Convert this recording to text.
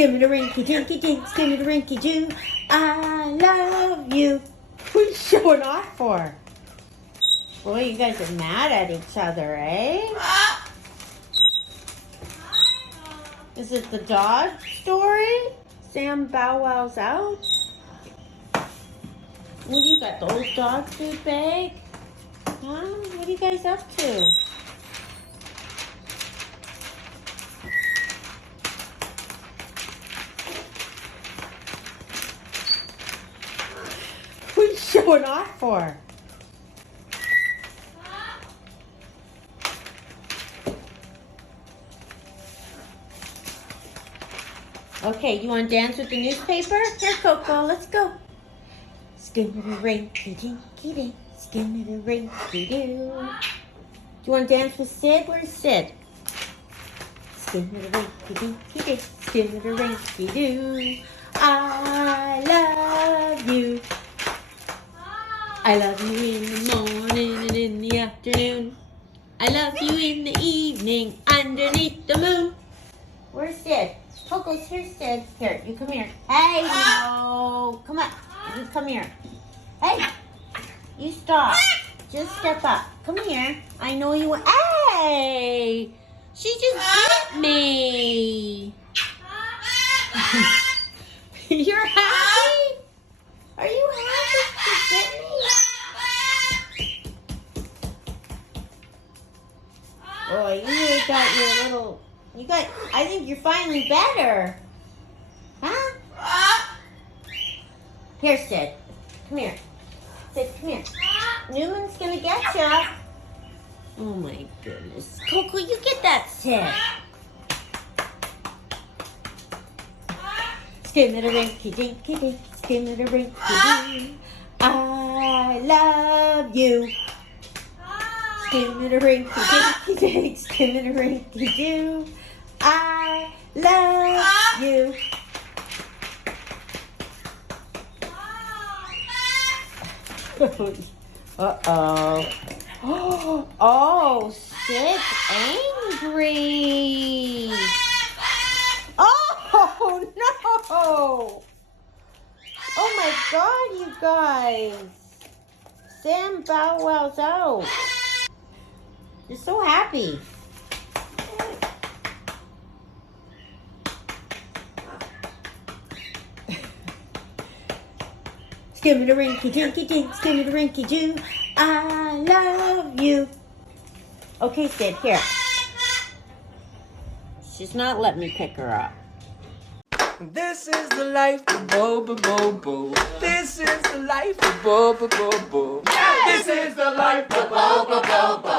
Skimmity-rinky-dinky-dink, skimmity-rinky-doo. I love you. What are you showing off for? Boy, you guys are mad at each other, eh? Is it the dog story? Sam Bow Wow's out? What do you got, the old dog food bag? Huh? What are you guys up to? What are you showing off for? Okay, you want to dance with the newspaper? Here, Coco, let's go. Skimmity-rinky-dinky-dink, skimmity-rinky-doo. Do you want to dance with Sid? Where's Sid? Skimmity-rinky-dinky-dink, skimmity-rinky-doo. I love you. I love you in the morning and in the afternoon. I love you in the evening underneath the moon. Where's Sid? Coco's here, Sid. Here, you come here. Hey, no. Come on. You come here. Hey, you stop. Just step up. Come here. I know you want. Hey, she just bit me. You're happy? Are you happy to bit me? Boy, you really got your little. I think you're finally better. Huh? Here, Sid. Come here. Sid, come here. Newman's gonna get ya. Oh my goodness. Coco, you get that, Sid. Skimmity-rinky-dinky-dink, skimmity-rinky-dink. I love you. Skimmity-rinky-dinky-dink, skimmity-rinky-doo. I love you. Uh-oh. Oh, Sid's angry. Oh, no. Oh, my God, you guys. Sam Bow Wow's out. You're so happy. Skimmity-rinky-dinky-dink, skimmity-rinky-doo. I love you. Okay, Sid, here. She's not letting me pick her up. This is the life of Bobo Bobo. This is the life of Bobo Bobo. This is the life of Bobo Bobo.